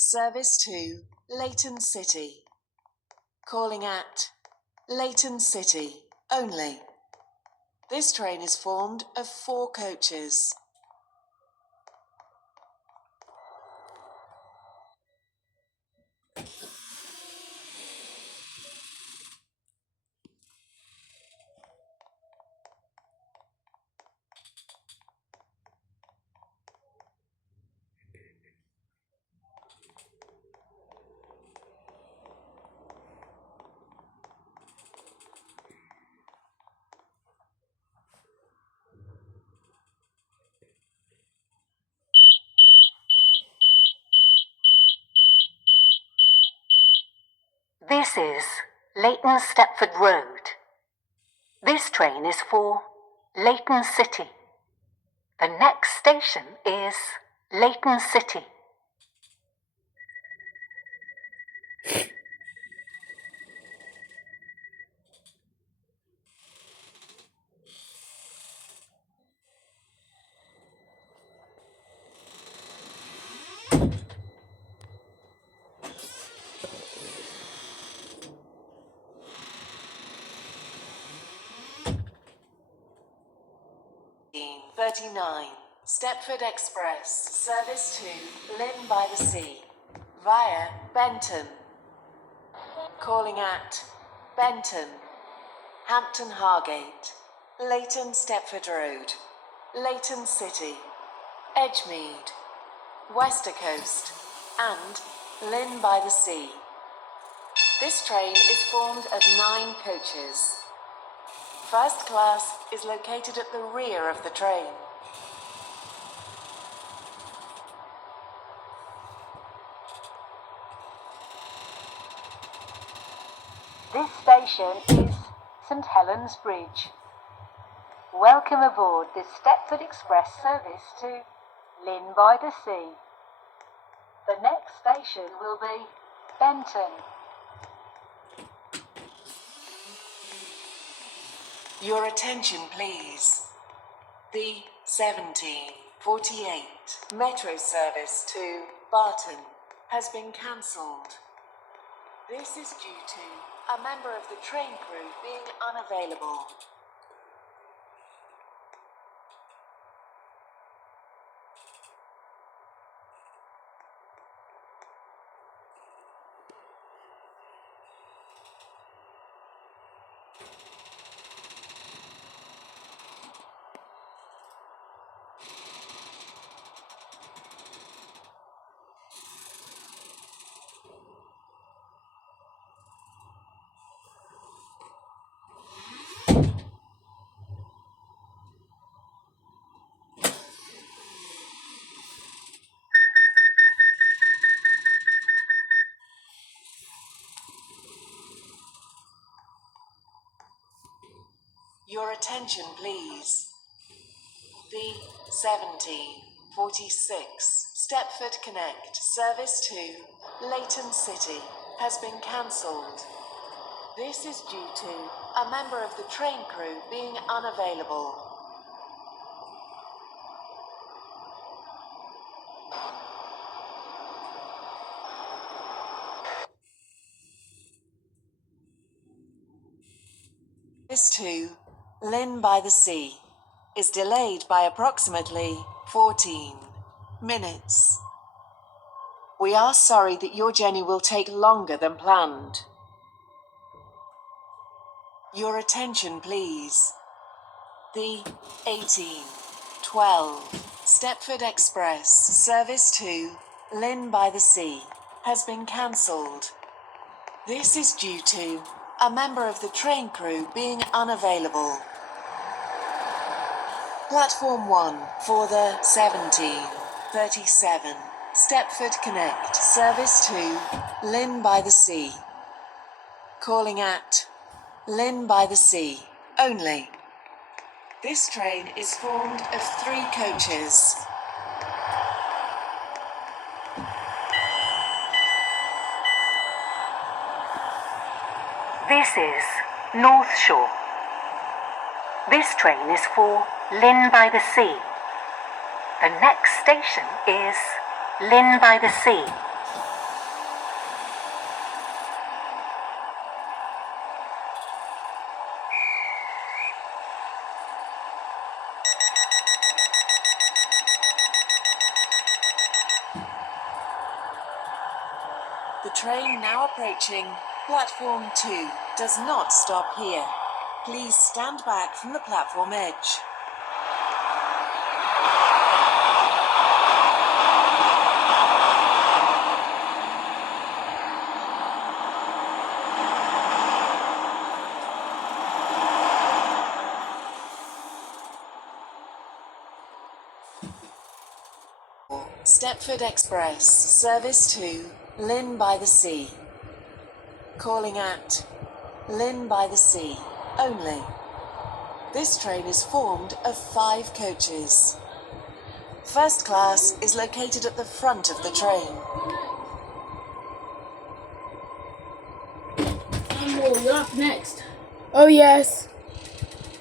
service to Leighton City. Calling at Leighton City only. This train is formed of 4 coaches. This is Leighton Stepford Road. This train is for Leighton City. The next station is Leighton City. (39) Stepford Express, service to Lynn by the Sea, via Benton. Calling at Benton, Hampton Hargate, Leighton Stepford Road, Leighton City, Edgemead, Westercoast, and Lynn by the Sea. This train is formed of 9 coaches. First class is located at the rear of the train. This station is St Helens Bridge. Welcome aboard this Stepford Express service to Lynn by the Sea. The next station will be Benton. Your attention, please. The 1748 metro service to Barton has been cancelled. This is due to a member of the train crew being unavailable. Your attention, please. The 1746 Stepford Connect service to Leighton City has been cancelled. This is due to a member of the train crew being unavailable. Service to Lynn by the Sea is delayed by approximately 14 minutes. We are sorry that your journey will take longer than planned. Your attention, please. The 1812 Stepford Express service to Lynn by the Sea has been cancelled. This is due to a member of the train crew being unavailable. Platform 1 for the 1737 Stepford Connect service to Lynn by the Sea. Calling at Lynn by the Sea only. This train is formed of 3 coaches. This is North Shore. This train is for Lynn by the Sea. The next station is Lynn by the Sea. The train now approaching platform 2 does not stop here. Please stand back from the platform edge. Stepford Express, service to Lynn by the Sea. Calling at Lynn by the Sea only. This train is formed of 5 coaches. First class is located at the front of the train. Oh, you're up next. Oh, yes.